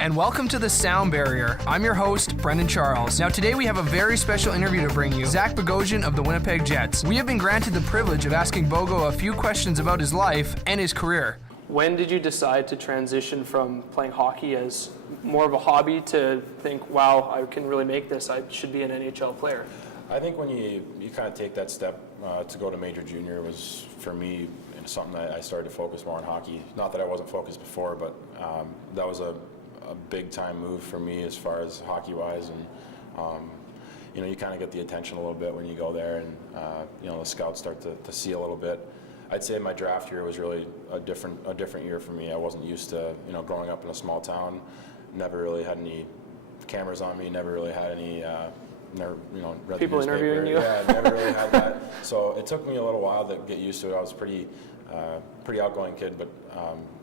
And welcome to The Sound Barrier. I'm your host, Brendin Charles. Now today we have a very special interview to bring you. Zach Bogosian of the Winnipeg Jets. We have been granted the privilege of asking Bogo a few questions about his life and his career. When did you decide to transition from playing hockey as more of a hobby to think, wow, I can really make this, I should be an NHL player? I think when you kind of take that step to go to major junior was, for me, something that I started to focus more on hockey. Not that I wasn't focused before, but that was a big time move for me as far as hockey-wise. And you kind of get the attention a little bit when you go there, and the scouts start to see a little bit. I'd say my draft year was really a different year for me. I wasn't used to growing up in a small town. Never really had any cameras on me. Never really had any. Never, read people the newspaper. Interviewing you. Yeah, never really had that. So it took me a little while to get used to it. I was pretty outgoing kid, but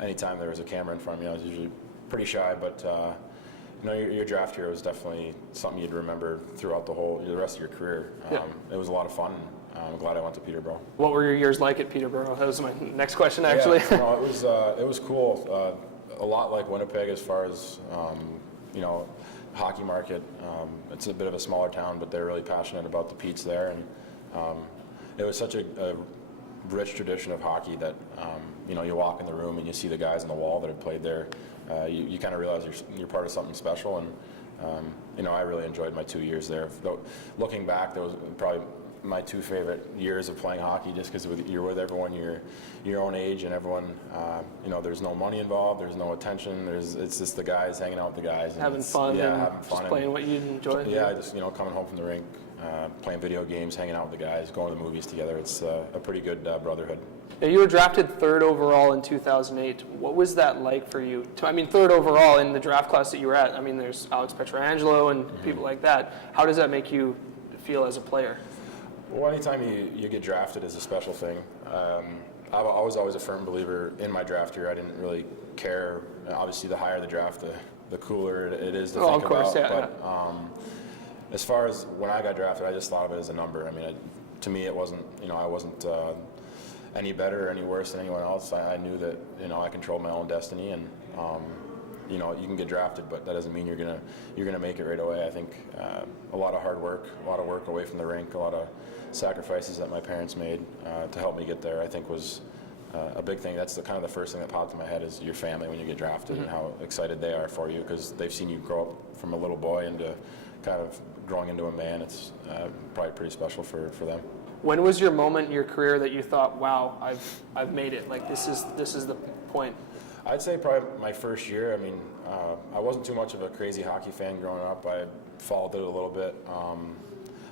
anytime there was a camera in front of me, I was usually pretty shy. But your draft year was definitely something you'd remember throughout the rest of your career. It was a lot of fun. I'm glad I went to Peterborough. What were your years like at Peterborough? That was my next question, actually. Yeah, it was cool. A lot like Winnipeg as far as hockey market. It's a bit of a smaller town, but they're really passionate about the Petes there, and it was such a rich tradition of hockey that you walk in the room and you see the guys on the wall that have played there. You kind of realize you're part of something special, and I really enjoyed my 2 years there. Though, looking back, that was probably my two favorite years of playing hockey, just because you're with everyone your own age, and everyone, there's no money involved, there's no attention, it's just the guys hanging out with the guys. And having fun, just playing what you enjoy. Yeah, just coming home from the rink, playing video games, hanging out with the guys, going to the movies together. It's a pretty good brotherhood. Now, you were drafted third overall in 2008. What was that like for you? Third overall in the draft class that you were at. There's Alex Pietrangelo and people like that. How does that make you feel as a player? Well, anytime you get drafted is a special thing. I was always a firm believer in my draft year. I didn't really care. Obviously, the higher the draft, the cooler it is to think of course, about. Yeah. But as far as when I got drafted, I just thought of it as a number. To me, it wasn't. I wasn't any better or any worse than anyone else. I knew that I controlled my own destiny, and you can get drafted, but that doesn't mean you're gonna make it right away. I think a lot of hard work, a lot of work away from the rink, a lot of sacrifices that my parents made to help me get there, I think was a big thing. That's kind of the first thing that popped in my head is your family when you get drafted, and how excited they are for you, because they've seen you grow up from a little boy into kind of growing into a man. It's probably pretty special for them. When was your moment in your career that you thought, wow, I've made it, like this is the point? I'd say probably my first year. I wasn't too much of a crazy hockey fan growing up. I followed it a little bit.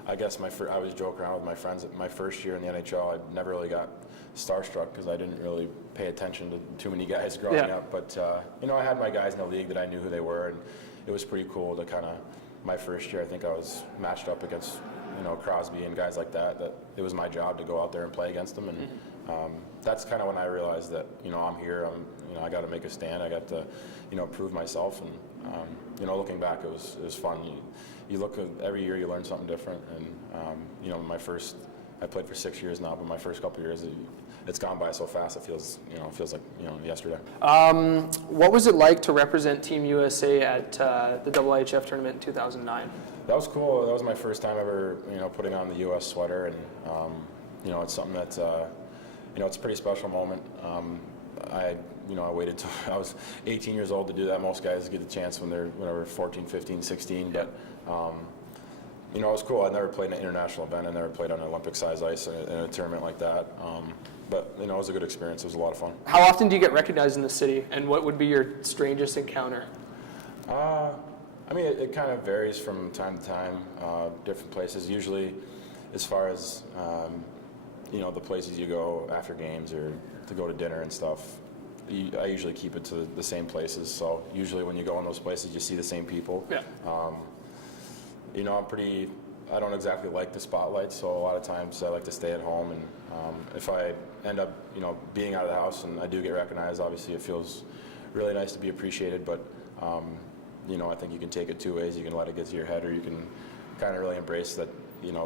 I guess I was joking around with my friends that my first year in the NHL, I never really got starstruck because I didn't really pay attention to too many guys growing up. But I had my guys in the league that I knew who they were, and it was pretty cool to kind of, my first year, I think I was matched up against Crosby and guys like that it was my job to go out there and play against them, and that's kind of when I realized that I'm here, I got to make a stand, I got to prove myself, and looking back, it was fun. You look at every year, you learn something different, and I played for 6 years now, but my first couple of years, it's gone by so fast. It feels like yesterday. What was it like to represent Team USA at the IIHF tournament in 2009? That was cool. That was my first time ever, putting on the U.S. sweater, and it's something that it's a pretty special moment. I waited till I was 18 years old to do that. Most guys get the chance when they're 14, 15, 16, but it was cool. I never played in an international event. I never played on Olympic-size ice in a tournament like that. But it was a good experience. It was a lot of fun. How often do you get recognized in the city, and what would be your strangest encounter? It kind of varies from time to time, different places. Usually, as far as the places you go after games or to go to dinner and stuff, I usually keep it to the same places. So usually when you go in those places, you see the same people. Yeah. I don't exactly like the spotlight, so a lot of times I like to stay at home, and if I end up, being out of the house and I do get recognized, obviously it feels really nice to be appreciated, but I think you can take it two ways. You can let it get to your head, or you can kind of really embrace that,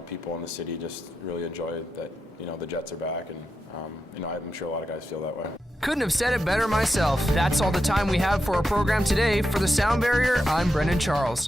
people in the city just really enjoy that, the Jets are back, and I'm sure a lot of guys feel that way. Couldn't have said it better myself. That's all the time we have for our program today. For the Sound Barrier, I'm Brendan Charles.